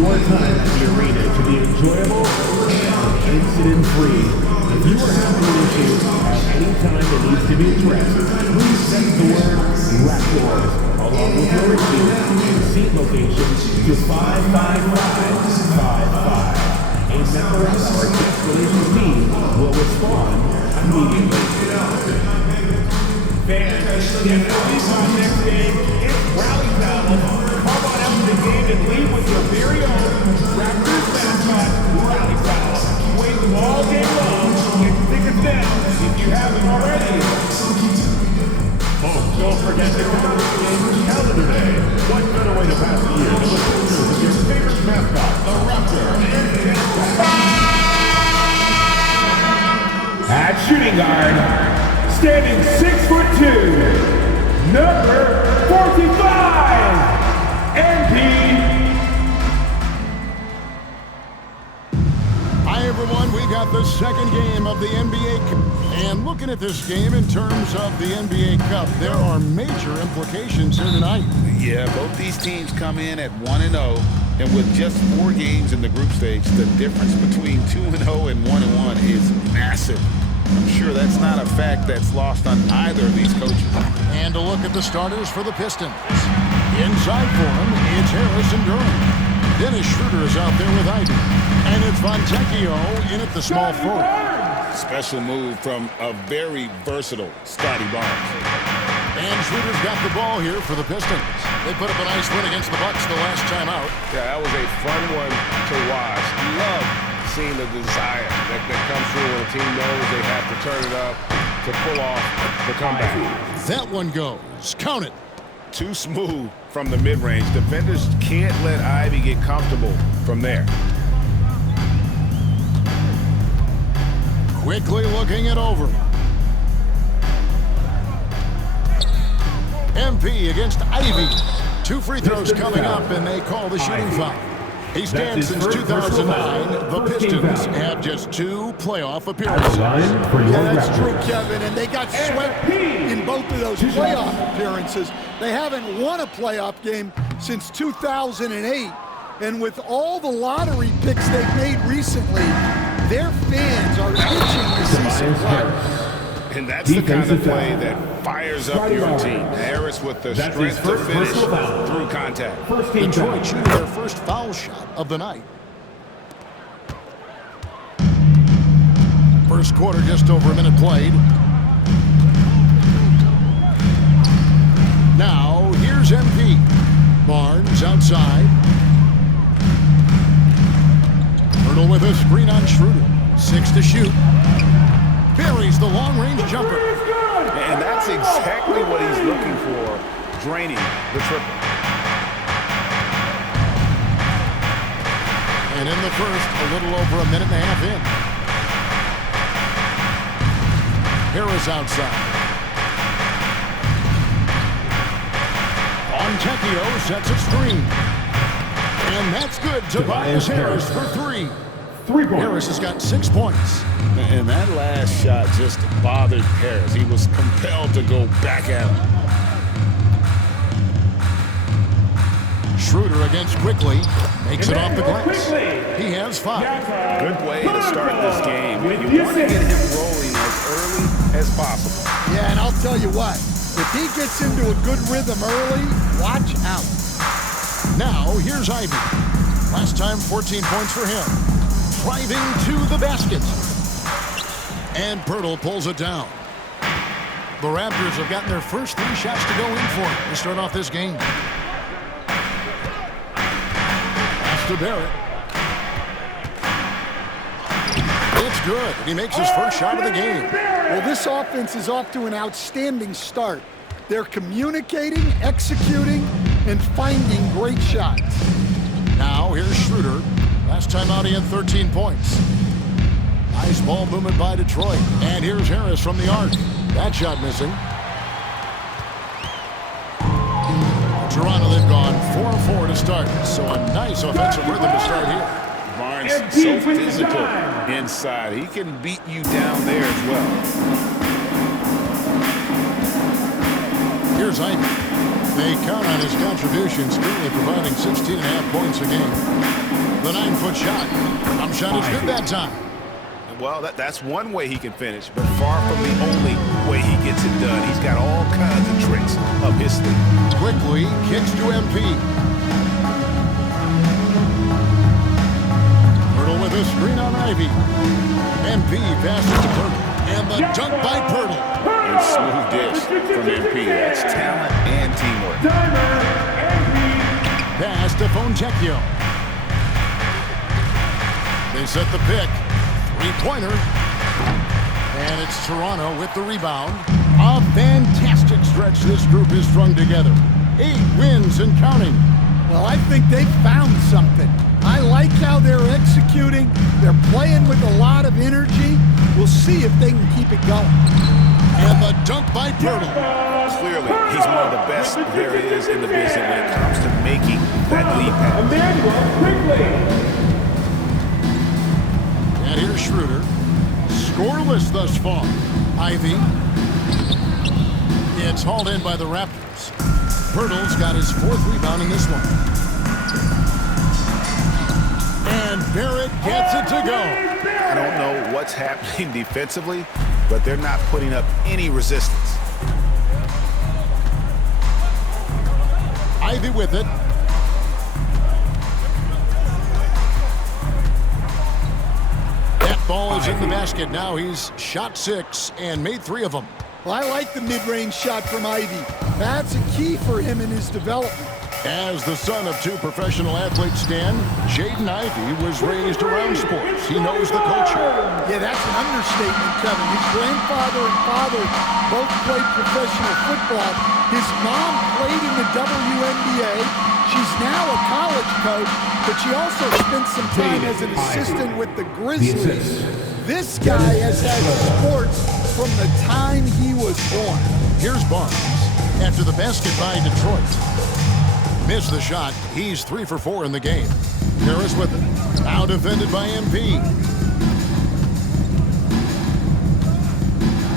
your time at the arena to be enjoyable and incident-free. If you are having an issue at any time that needs to be addressed, please send the word Raptors along with your issue and seat location to 55555. A member of our guest relations team will respond immediately. Fans, get ready for our next game. It's rally battle. Come on out to the game and lead with your very own Raptors mascot rally battle. Waiting all day long. Get tickets now if you haven't already. Oh, don't forget to come to the game calendar day. What better way to pass the year than with pictures of your favorite mascot, the Raptor. At shooting guard, standing 6'2", number 45, MP. Hi everyone, we got the second game of the NBA Cup. And looking at this game in terms of the NBA Cup, there are major implications here tonight. Yeah, both these teams come in at 1-0, and with just 4 games in the group stage, the difference between 2-0 and 1-1 is massive. I'm sure that's not a fact that's lost on either of these coaches. And a look at the starters for the Pistons. Inside for them, it's Harris and Durham. Dennis Schroeder is out there with Ivy. And it's Fontecchio in at the small forward. Special move from a very versatile Scotty Barnes. And Schroeder's got the ball here for the Pistons. They put up a nice win against the Bucks the last time out. Yeah, that was a fun one to watch. Love seeing the desire that comes through when a team knows they have to turn it up to pull off the comeback. That one goes. Count it. Too smooth from the mid-range. Defenders can't let Ivy get comfortable from there. Quickly looking it over. MP against Ivy. 2 free throws coming up, and they call the shooting foul. He's danced since 2009. The Pistons have just 2 playoff appearances. Yeah, that's true, Kevin, and they got swept in both of those playoff appearances. They haven't won a playoff game since 2008, and with all the lottery picks they've made recently, their fans are itching to see some play. And that's the kind of play that fires up your team. Harris with the strength to finish through contact. Detroit shooting their first foul shot of the night. First quarter, just over a minute played. Now, here's MP. Barnes outside. Hurdle with a screen on Schroeder. 6 to shoot. Buries the long-range jumper. And that's exactly what he's looking for, draining the triple. And in the first, a little over a minute and a half in. Harris outside. Fontecchio sets a screen. And that's good. Tobias Harris for 3. Harris has got 6 points. And that last shot just bothered Harris. He was compelled to go back at him. Schroeder against Quickly. Makes it off the glass. He has 5. Good way to start this game. You want to get him rolling as early as possible. Yeah, and I'll tell you what, if he gets into a good rhythm early, watch out. Now, here's Ivy. Last time, 14 points for him. Driving to the basket. And Pirtle pulls it down. The Raptors have gotten their first 3 shots to go in for it to start off this game. Pass to Barrett. It's good. He makes his first shot of the game. Well, this offense is off to an outstanding start. They're communicating, executing, and finding great shots. Now, here's Schroeder. Last time out, he had 13 points. Nice ball movement by Detroit. And here's Harris from the arc. That shot missing. Toronto, they've gone 4-4 to start. So a nice offensive rhythm to start here. Barnes, so physical inside. He can beat you down there as well. Here's Ivy. They count on his contributions, currently providing 16.5 points a game. The 9-foot shot. Jump shot is good that time. Well, that's one way he can finish, but far from the only way he gets it done. He's got all kinds of tricks up his sleeve. Quickly kicks to MP. Pirtle with a screen on Ivy. MP passes to Pirtle. And the dunk by Pirtle. And smooth dish from MP. That's talent and teamwork. Pass to Fontecchio. They set the pick. Three-pointer. And it's Toronto with the rebound. A fantastic stretch this group has strung together. 8 wins and counting. Well, I think they found something. I like how they're executing. They're playing with a lot of energy. We'll see if they can keep it going. And the dunk by Pirtle. Clearly, he's one of the best there is in the business when it comes to making that lead pass. Emmanuel, quickly. And here's Schroeder. Scoreless thus far. Ivy. It's hauled in by the Raptors. Pirtle's got his 4th rebound in this one. And Barrett gets it to go. I don't know what's happening defensively, but they're not putting up any resistance. Ivy with it. That ball is in the basket. Now he's shot 6 and made 3 of them. Well, I like the mid-range shot from Ivy. That's a key for him in his development. As the son of 2 professional athletes, Stan, Jaden Ivey was raised around sports. He knows the culture. Yeah, that's an understatement, Kevin. His grandfather and father both played professional football. His mom played in the WNBA. She's now a college coach, but she also spent some time as an assistant with the Grizzlies. This guy has had sports from the time he was born. Here's Barnes after the basket by Detroit. Missed the shot. He's 3 for 4 in the game. Harris with it. Now defended by MP.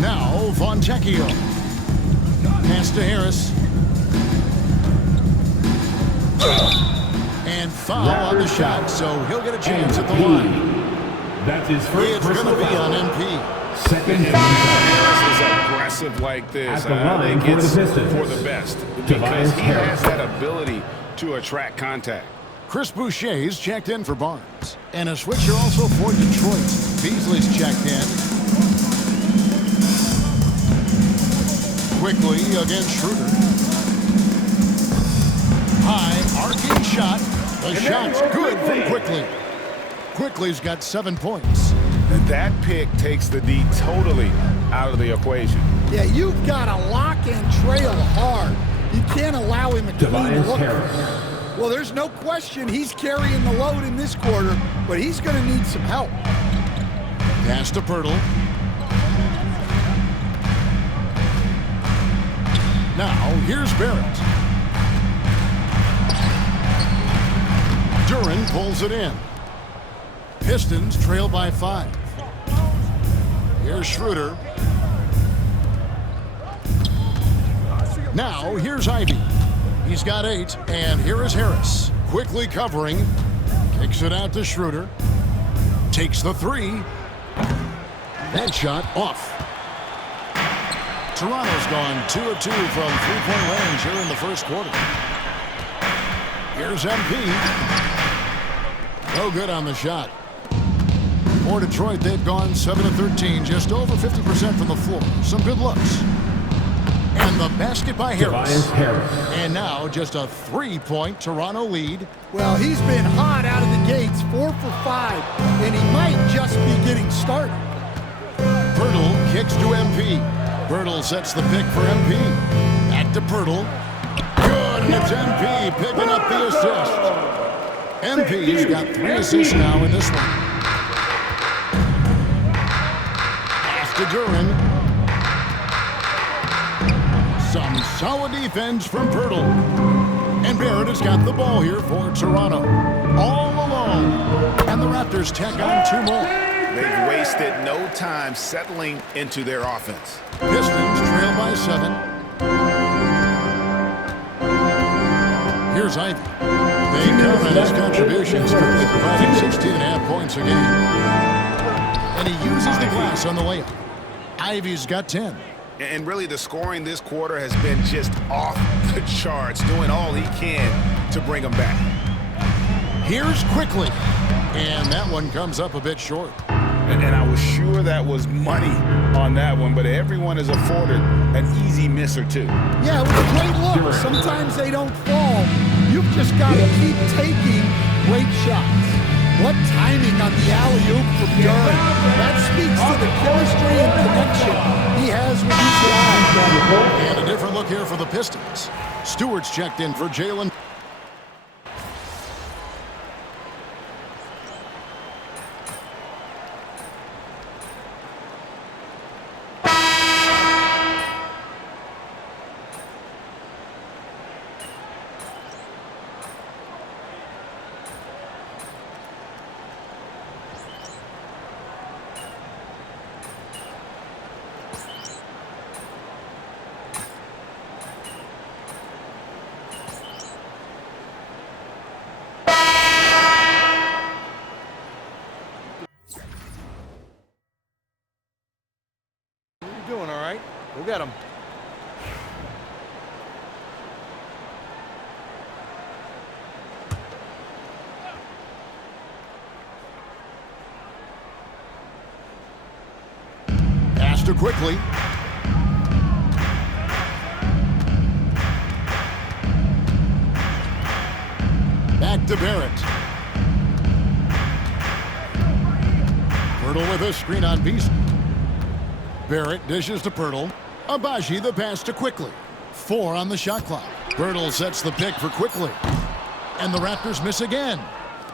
Now Fontecchio. Pass to Harris. And foul on the shot, so he'll get a chance at the line. That's his first. It's going to be on MP. Second. This is aggressive like this. I think it's for the best because he has that ability to attract contact. Chris Boucher's checked in for Barnes. And a switcher also for Detroit. Beasley's checked in. Quickly against Schroeder. High arcing shot. The shot's good from Quickly. Quickly's got 7 points. And that pick takes the D totally out of the equation. Yeah, you've got to lock and trail hard. You can't allow him a clean look. Well, there's no question he's carrying the load in this quarter, but he's going to need some help. Pass to Pirtle. Now, here's Barrett. Duran pulls it in. Pistons trail by 5. Here's Schroeder. Now, here's Ivy. He's got 8, and here is Harris. Quickly covering. Kicks it out to Schroeder. Takes the 3. That shot off. Toronto's gone 2 of 2 from 3-point range here in the first quarter. Here's MP. No good on the shot. For Detroit, they've gone 7 of 13, just over 50% from the floor. Some good looks. And the basket by Harris. And now just a 3-point Toronto lead. Well, he's been hot out of the gates, 4 for 5, and he might just be getting started. Pirtle kicks to MP. Pirtle sets the pick for MP. Back to Pirtle. Good, and it's MP picking up the assist. MP's got 3 assists now in this one. Pass to Duran. Some solid defense from Pirtle. And Barrett has got the ball here for Toronto. All alone. And the Raptors tack on 2 more. They've wasted no time settling into their offense. Pistons trail by 7. Here's Ivy. They count on his contributions, currently providing 16.5 points a game. And he uses the glass on the layup. Ivy's got 10. And really, the scoring this quarter has been just off the charts, doing all he can to bring them back. Here's Quickly. And that one comes up a bit short. And I was sure that was money on that one, but everyone is afforded an easy miss or two. Yeah, it was a great look. Sometimes they don't fall. You've just got to keep taking great shots. What timing on the alley-oop from Durham. That speaks to the chemistry and connection he has with his guys. And a different look here for the Pistons. Stewart's checked in for Jalen. Doing all right. Go get him. Pass to Quickly. Back to Barrett. Pirtle with a screen on Beasley. Barrett dishes to Pirtle. Abaji the pass to Quickly. 4 on the shot clock. Pirtle sets the pick for Quickly. And the Raptors miss again.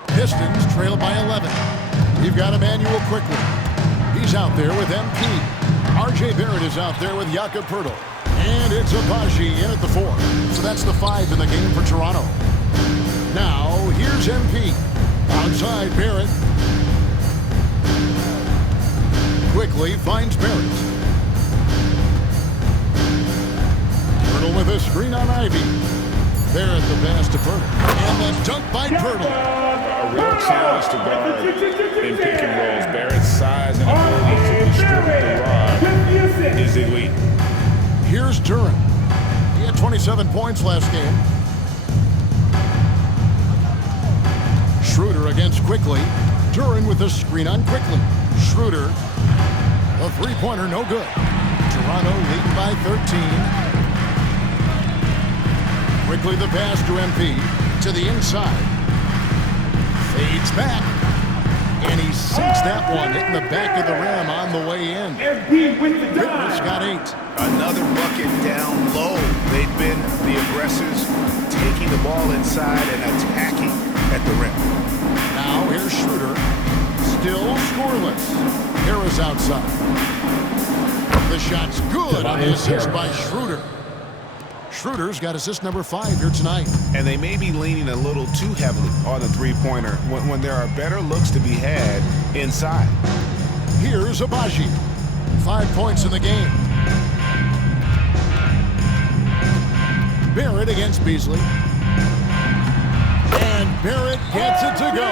Pistons trail by 11. You've got Emmanuel Quickly. He's out there with MP. RJ Barrett is out there with Jakob Pirtle. And it's Abaji in at the 4. So that's the 5 in the game for Toronto. Now, here's MP. Outside Barrett. Quickly finds Barrett. Pirtle with a screen on Ivy. Barrett the pass to Pirtle. And the dunk by Pirtle. A real challenge to guard in pick and rolls. Barrett's size and ability to distribute the rod is elite. Here's Duran. He had 27 points last game. Schroeder against Quickly. Duran with a screen on Quickly. Schroeder. A three-pointer, no good. Toronto leading by 13. Quickly the pass to MP. To the inside. Fades back. And he sinks that one, hitting the back of the rim on the way in. MP with the Barrett's got 8. Another bucket down low. They've been the aggressors, taking the ball inside and attacking at the rim. Now here's Schroeder. Still scoreless. Harris outside. The shot's good on the assist by Schroeder. Schroeder's got assist number 5 here tonight. And they may be leaning a little too heavily on the three-pointer when there are better looks to be had inside. Here's Abaji. 5 points in the game. Barrett against Beasley. And Barrett gets it to go.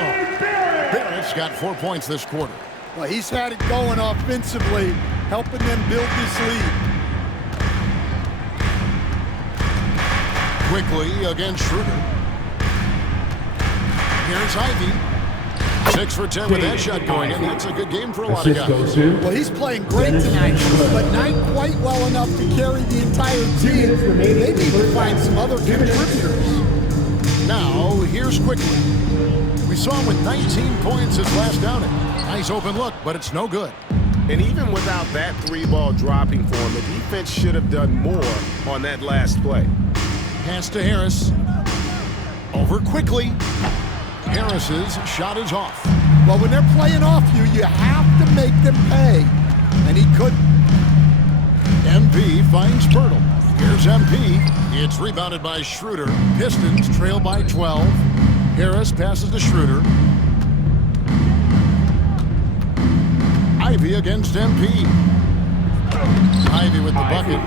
Barrett's got 4 points this quarter. Well, he's had it going offensively, helping them build this lead. Quickly against Schroeder. Here's Ivy. 6 for 10 with that shot going in. That's a good game for a lot of guys. Well, he's playing great tonight, but not quite well enough to carry the entire team. They need to find some other contributors. Now, here's Quickly. We saw him with 19 points his last outing. Nice open look, but it's no good. And even without that three-ball dropping for him, the defense should have done more on that last play. Pass to Harris. Over Quickly. Harris's shot is off. Well, when they're playing off you, you have to make them pay. And he couldn't. MP finds Pirtle. Here's MP. It's rebounded by Schroeder. Pistons trail by 12. Harris passes to Schroeder. Ivy against MP. Ivy with the bucket.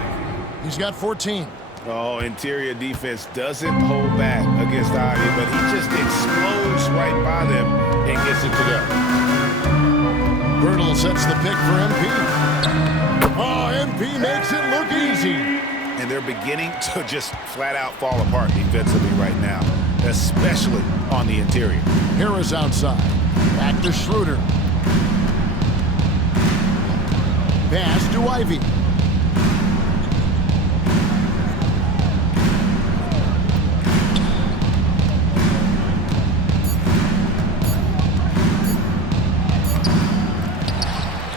He's got 14. Oh, interior defense doesn't hold back against Ivy, but he just explodes right by them and gets it to go. Bertle sets the pick for MP. Oh, MP makes it look easy. And they're beginning to just flat out fall apart defensively right now, especially on the interior. Harris outside. Back to Schroeder. Pass to Ivy.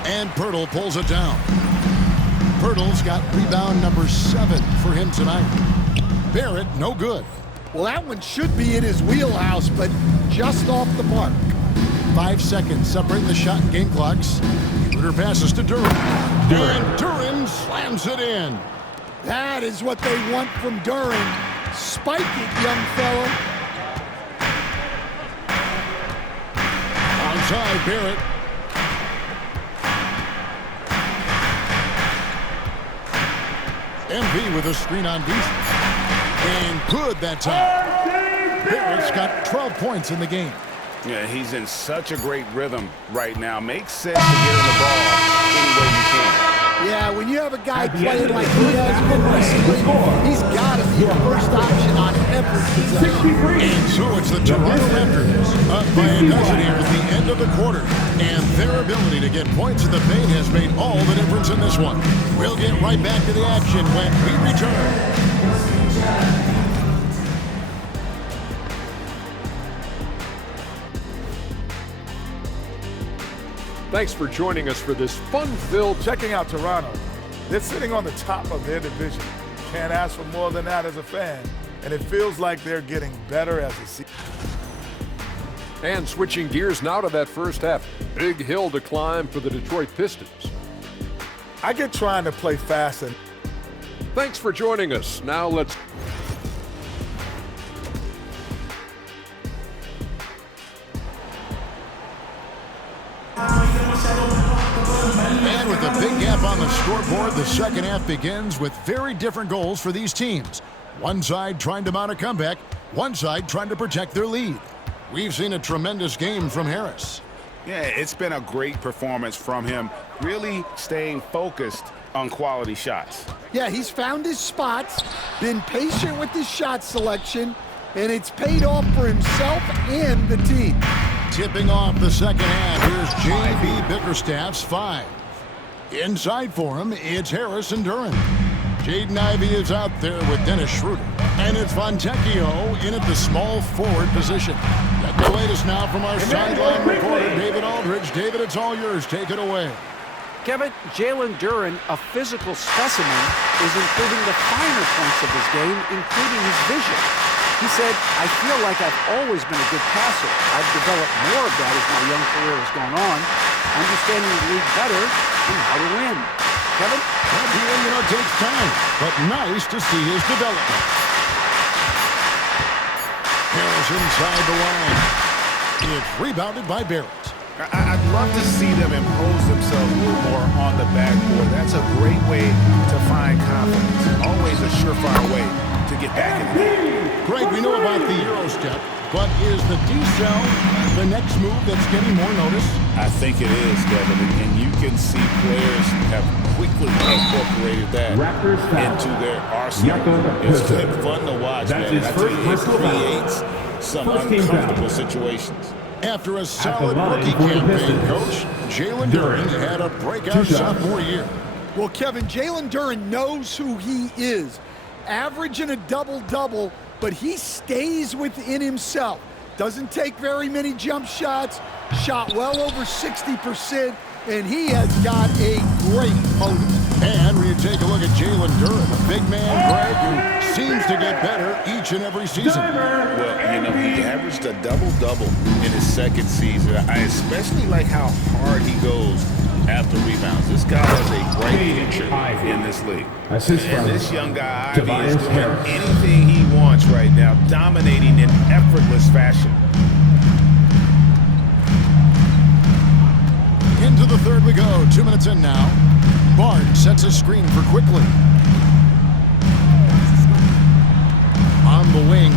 And Bertle pulls it down. Bertle's got rebound number 7 for him tonight. Barrett, no good. Well, that one should be in his wheelhouse, but just off the mark. 5 seconds separating the shot and game clocks. Schroeder passes to Duren. And Duren slams it in. That is what they want from Duren. Spike it, young fella. Outside Barrett. MP with a screen on Beasley. And good that time. Barrett's got 12 points in the game. Yeah, he's in such a great rhythm right now. Makes sense to get him the ball any way you can. Yeah, when you have a guy playing like he has been recently, he's got to be the first option on every possession. And so it's the Toronto Raptors up by a dozen here at the end of the quarter. And their ability to get points in the paint has made all the difference in this one. We'll get right back to the action when we return. Thanks for joining us for this fun-filled. Checking out Toronto. They're sitting on the top of their division. Can't ask for more than that as a fan. And it feels like they're getting better as a season. And switching gears now to that first half. Big hill to climb for the Detroit Pistons. I get trying to play fast and Thanks for joining us. Now let's... And with a big gap on the scoreboard, the second half begins with very different goals for these teams. One side trying to mount a comeback, one side trying to protect their lead. We've seen a tremendous game from Harris. Yeah, it's been a great performance from him, really staying focused on quality shots. Yeah, he's found his spots, been patient with his shot selection, and it's paid off for himself and the team. Tipping off the second half, here's J.B. Bickerstaff's 5. Inside for him, it's Harris and Duren. Jaden Ivey is out there with Dennis Schroeder. And it's Fontecchio in at the small forward position. Get the latest now from our sideline reporter, David Aldridge. David, it's all yours. Take it away. Kevin, Jalen Duren, a physical specimen, is improving the finer points of his game, including his vision. He said, I feel like I've always been a good passer. I've developed more of that as my young career has gone on, understanding the league better and how to win. Kevin? Well, it takes time, but nice to see his development. Harris inside the line. It's rebounded by Barrett. I'd love to see them impose themselves a little more on the backboard. That's a great way to find confidence. Always a surefire way to get back in the game. Greg, we know about the Euro step, but is the decel the next move that's getting more notice? I think it is, Kevin, and you can see players have quickly incorporated that into their arsenal. It's been fun to watch, man. I tell you, it creates some uncomfortable situations. After a solid rookie campaign, Coach, Jalen Duren had a breakout sophomore year. Well, Kevin, Jalen Duren knows who he is. Averaging a double-double, but he stays within himself. Doesn't take very many jump shots, shot well over 60%, and he has got a great motor. And when you take a look at Jalen Duren, a big man, Greg, who seems to get better each and every season. Well, he averaged a double-double in his second season. I especially like how hard he goes after rebounds. This guy has a bright future in this league. And this young guy, Ivy, is doing anything he wants right now, dominating in effortless fashion. Into the third we go. 2 minutes in now. Barnes sets a screen for Quickly.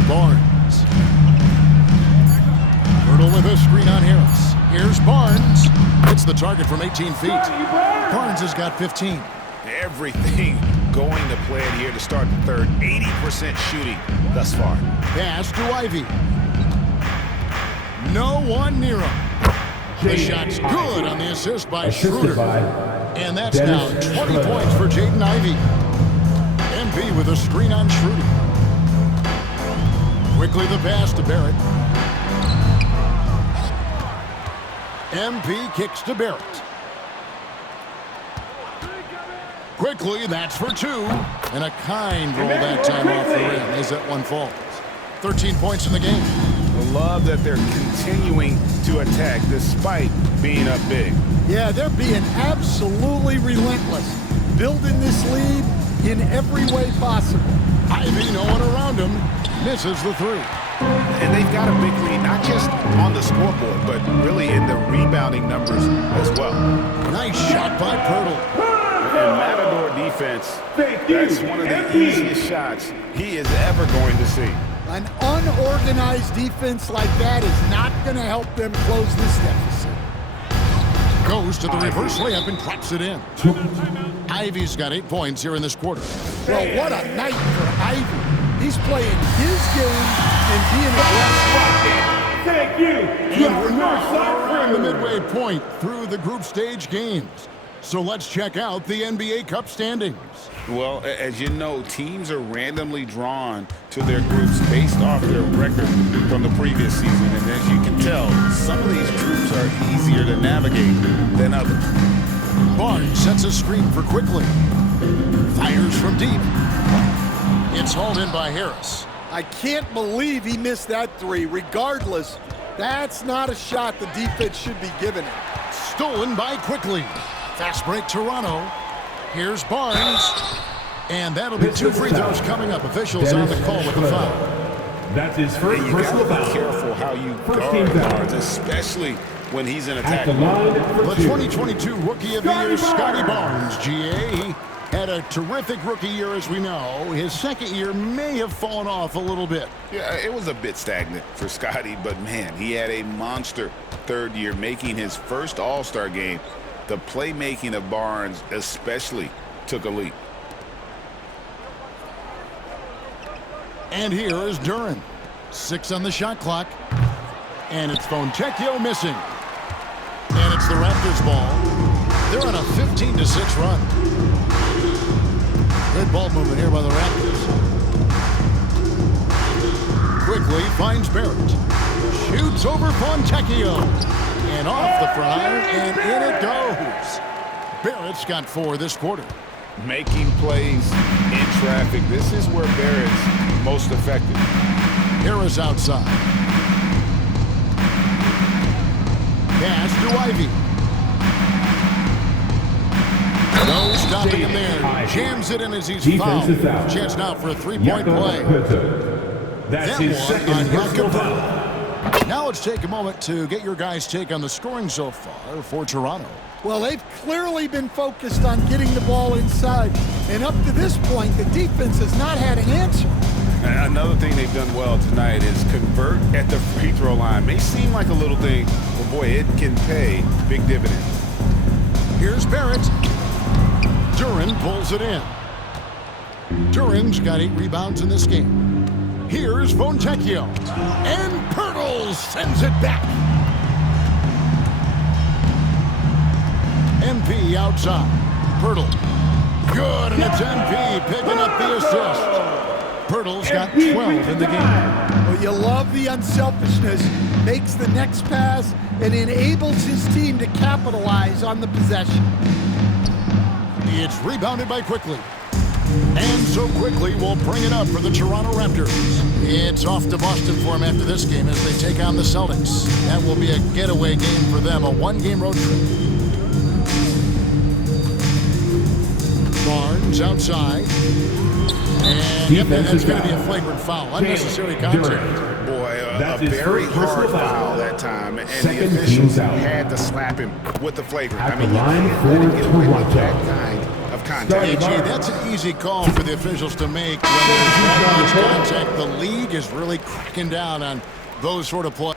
Barnes. Hurdle with a screen on Harris. Here's Barnes. Hits the target from 18 feet. Barnes has got 15. Everything going to plan here to start the third. 80% shooting thus far. Pass to Ivy. No one near him. The shot's good on the assist by Schroeder. And that's now 20 points for Jaden Ivey. MP with a screen on Schroeder. Quickly the pass to Barrett. MP kicks to Barrett. Quickly, that's for two. And a kind roll that time off the rim as that one falls. 13 points in the game. I love that they're continuing to attack despite being up big. Yeah, they're being absolutely relentless, building this lead in every way possible. Ivy, no one around him, misses the three. And they've got a big lead, not just on the scoreboard, but really in the rebounding numbers as well. Nice shot by Pirtle. And Matador defense, that's one of the easiest shots he is ever going to see. An unorganized defense like that is not going to help them close this deficit. Goes to the reverse layup and drops it in. Ivy's got 8 points here in this quarter. Well, what a night for Ivy. He's playing his game and being aggressive. Thank you. And we're now in the midway point through the group stage games. So let's check out the NBA Cup standings. Well, as you know, teams are randomly drawn to their groups based off their record from the previous season. And as you can tell, some of these groups are easier to navigate than others. Barnes sets a screen for Quickly. Fires from deep. It's hauled in by Harris. I can't believe he missed that three. Regardless, that's not a shot the defense should be giving it. Stolen by Quickly. Fast break Toronto. Here's Barnes. And that'll be 2 free throws coming up. Officials on the call with the foul. That's his first personal foul. foul. Be careful how you Team guard foul. Barnes, especially when he's in attack. The line for The two. 2022 Rookie of the Year, Scotty Barnes, GA. Had a terrific rookie year, as we know. His second year may have fallen off a little bit. Yeah, it was a bit stagnant for Scotty, but man, he had a monster third year, making his first All-Star game. The playmaking of Barnes especially took a leap. And here is Duran. 6 on the shot clock. And it's Fontecchio missing. And it's the Raptors ball. They're on a 15-6 run. Good ball movement here by the Raptors. Quickly finds Barrett. Shoots over Fontecchio. And off the front iron, and in it goes. Barrett's got 4 this quarter. Making plays in traffic. This is where Barrett's most effective. Harris outside. Pass to Ivy. No stopping him there. Jams it in as he's fouled. Chance now for a 3-point play. That's That his one second on personal Jakob. foul. Now let's take a moment to get your guys' take on the scoring so far for Toronto. Well, they've clearly been focused on getting the ball inside. And up to this point, the defense has not had an answer. Another thing they've done well tonight is convert at the free throw line. May seem like a little thing, but boy, it can pay big dividends. Here's Barrett. Duran pulls it in. Duran's got 8 rebounds in this game. Here's Fontecchio. And Pirtle sends it back. MP outside. Pirtle. Good, and it's MP picking up the assist. Pirtle's got 12 in the game. Well, you love the unselfishness. Makes the next pass and enables his team to capitalize on the possession. It's rebounded by Quickly. And so Quickly will bring it up for the Toronto Raptors. It's off to Boston for him after this game as they take on the Celtics. That will be a getaway game for them, a 1-game road trip. Barnes outside. And yep, that's going to be a flagrant foul. Unnecessary contact. Boy, a That's his very first hard personal foul. foul that time, and Second the officials team foul. had to slap him with the flagrant. At I mean, the you line can't let him for get away with Toronto. that kind of contact. Hey, gee, that's an easy call for the officials to make when there's contact. The league is really cracking down on those sort of plays.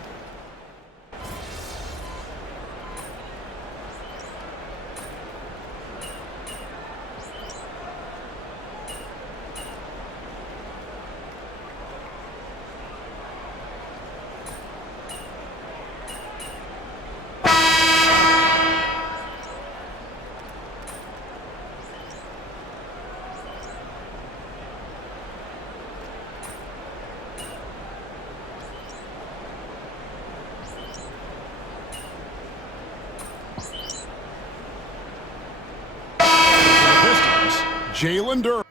Jalen Duren.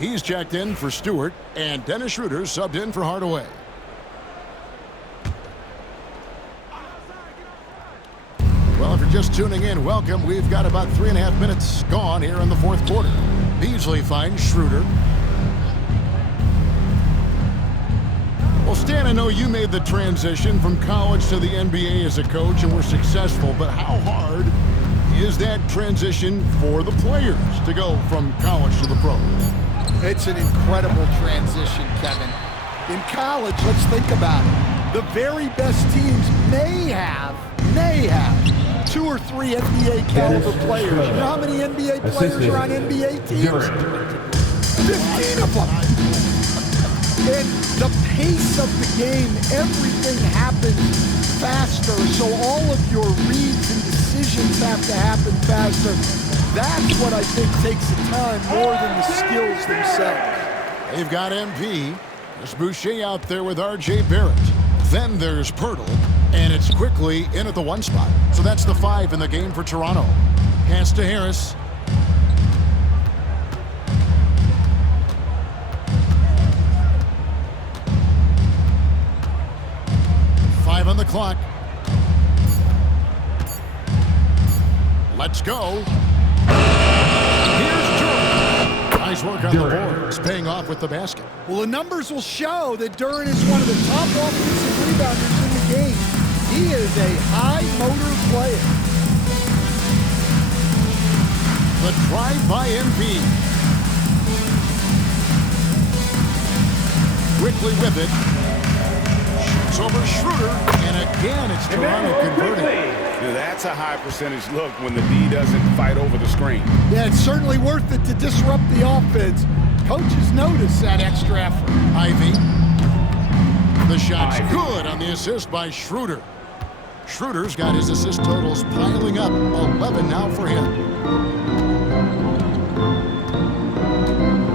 He's checked in for Stewart, and Dennis Schroeder subbed in for Hardaway. Well, if you're just tuning in, welcome. We've got about 3.5 minutes gone here in the fourth quarter. Beasley finds Schroeder. Well, Stan, I know you made the transition from college to the NBA as a coach and were successful, but how hard is that transition for the players to go from college to the pros? It's an incredible transition, Kevin. In college, let's think about it. The very best teams may have 2 or 3 NBA caliber players. You know how many NBA players are on NBA teams? 15 of them. And the pace of the game, everything happens faster, so all of your reads and decisions have to happen faster. That's what I think takes the time more than the skills themselves. They've got MP. There's Boucher out there with R.J. Barrett. Then there's Pirtle, and it's quickly in at the 1 spot. So that's the 5 in the game for Toronto. Pass to Harris. On the clock. Let's go. Here's Duren. Nice work on the board. It's paying off with the basket. Well, the numbers will show that Duren is one of the top offensive rebounders in the game. He is a high motor player. The drive by MP. Quickly with it. Shoots over Schroeder, and again it's Toronto converting. That's a high percentage look when the D doesn't fight over the screen. Yeah, it's certainly worth it to disrupt the offense. Coaches notice that extra effort. Ivy. The shot's good on the assist by Schroeder. Schroeder's got his assist totals piling up. 11 now for him.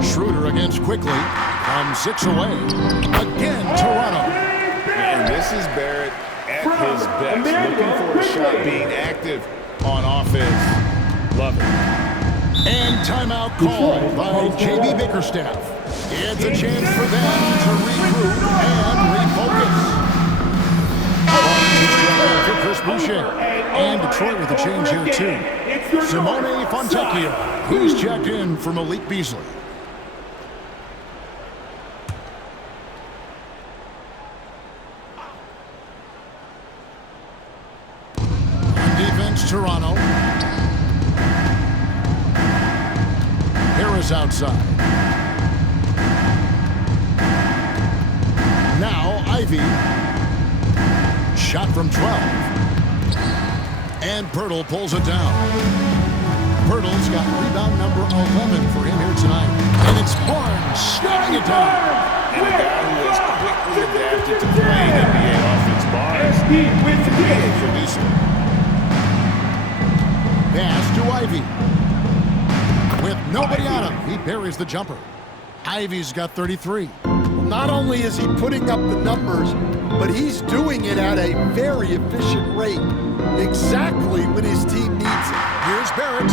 Schroeder against quickly from 6 away. Again, Toronto. And this is Barrett at his best, looking for a shot, being active on offense. Love it. And timeout called by J.B. Bickerstaff. It's a chance for them to regroup and refocus. For Chris Boucher. And Detroit with a change here, too. Simone Fontecchio. He's checked in for Malik Beasley. Toronto. Harris outside. Now Ivy. Shot from 12. And Pirtle pulls it down. Pirtle's got rebound number 11 for him here tonight. And it's Barnes snapping it down. And a guy who has quickly adapted to playing NBA offense. Barnes is a producer. Pass to Ivy. With nobody on him, he buries the jumper. Ivy's got 33. Not only is he putting up the numbers, but he's doing it at a very efficient rate. Exactly when his team needs it. Here's Barrett.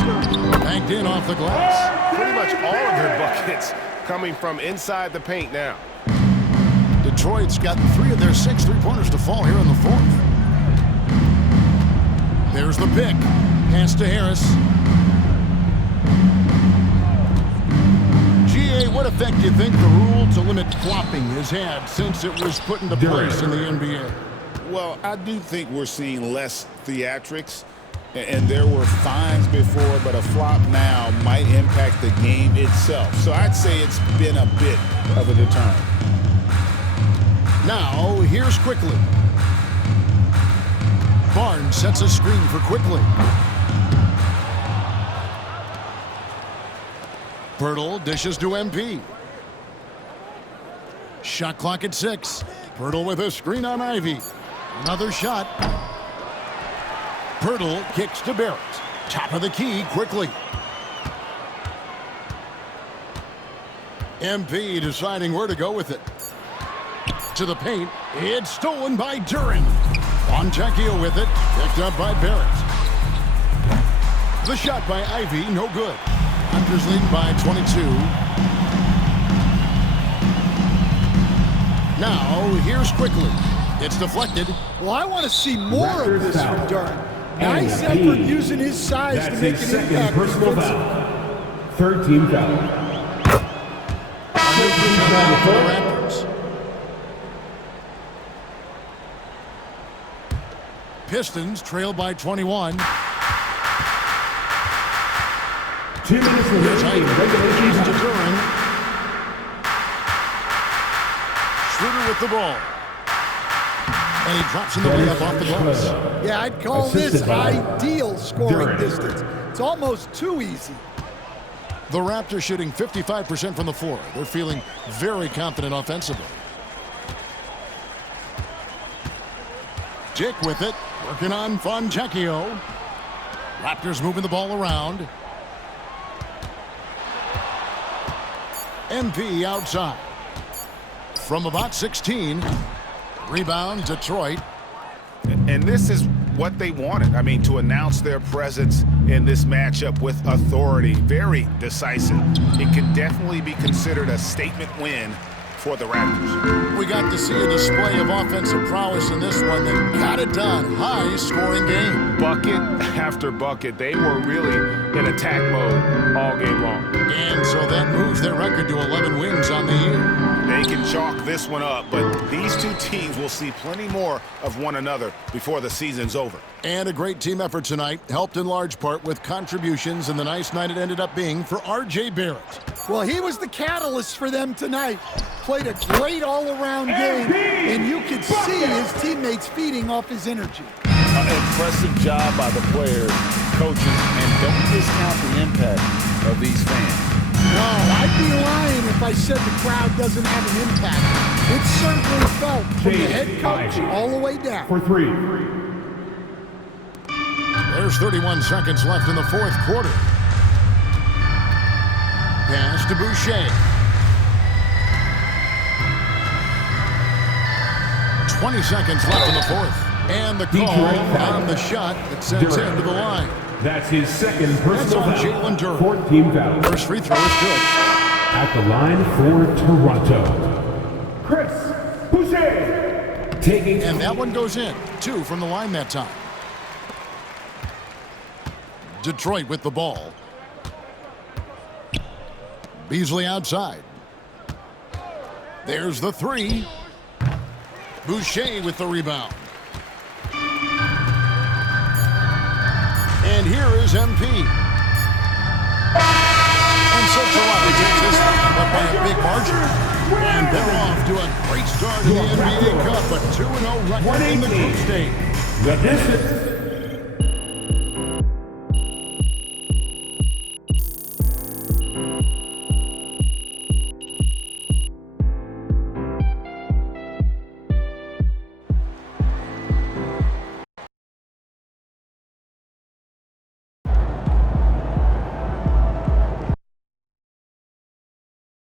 Banked in off the glass. Pretty much all of their buckets coming from inside the paint now. Detroit's got 3 of their 6 3-pointers to fall here in the 4th. There's the pick. Pass to Harris. GA, what effect do you think the rule to limit flopping has had since it was put into place in the NBA? Well, I do think we're seeing less theatrics. And there were fines before, but a flop now might impact the game itself. So I'd say it's been a bit of a deterrent. Now, here's Quickly. Barnes sets a screen for Quickly. Pirtle dishes to MP. Shot clock at 6. Pirtle with a screen on Ivy. Another shot. Pirtle kicks to Barrett. Top of the key Quickly. MP deciding where to go with it. To the paint. It's stolen by Duran. Fontecchio with it. Picked up by Barrett. The shot by Ivy, no good. Raptors lead by 22. Now, here's Quickly. It's deflected. Well, I want to see more of this from Duran. Nice effort using his size to make an impact. Personal foul. Third team foul. For the Raptors. Pistons trail by 21. 2 minutes remaining in regulation to Duran. Schroeder with the ball. And he drops in the layup off the glass. Yeah, I'd call this ideal scoring distance. It's almost too easy. The Raptors shooting 55% from the floor. They're feeling very confident offensively. Dick with it, working on Fontecchio. Raptors moving the ball around. MP outside. From about 16. Rebound, Detroit. And this is what they wanted. I mean, to announce their presence in this matchup with authority. Very decisive. It can definitely be considered a statement win for the Raptors. We got to see a display of offensive prowess in this one that got it done. High-scoring game. Bucket after bucket. They were really in attack mode all game long. And so that moves their record to 11 wins on the year. They can chalk this one up, but these two teams will see plenty more of one another before the season's over. And a great team effort tonight, helped in large part with contributions, and the nice night it ended up being for R.J. Barrett. Well, he was the catalyst for them tonight. Played a great all-around game, and you could see his teammates feeding off his energy. Impressive job by the players, coaches, and don't discount the impact of these fans. No, I'd be lying if I said the crowd doesn't have an impact. It certainly felt from the head coach all the way down. for 3. There's 31 seconds left in the fourth quarter. Pass to Boucher. 20 seconds left in the fourth. And the call on the shot that sends him to the line. That's his second personal That's on foul. Jalen Duran. 4th team foul. First free throw is good. At the line for Toronto, Chris Boucher. Taking And that one goes in. 2 from the line that time. Detroit with the ball. Beasley outside. There's the 3. Boucher with the rebound. And here is MP. And so Toronto takes this up by a big margin. And they're off to a great start in the NBA Cup, a 2-0 record in the group stage. the distance.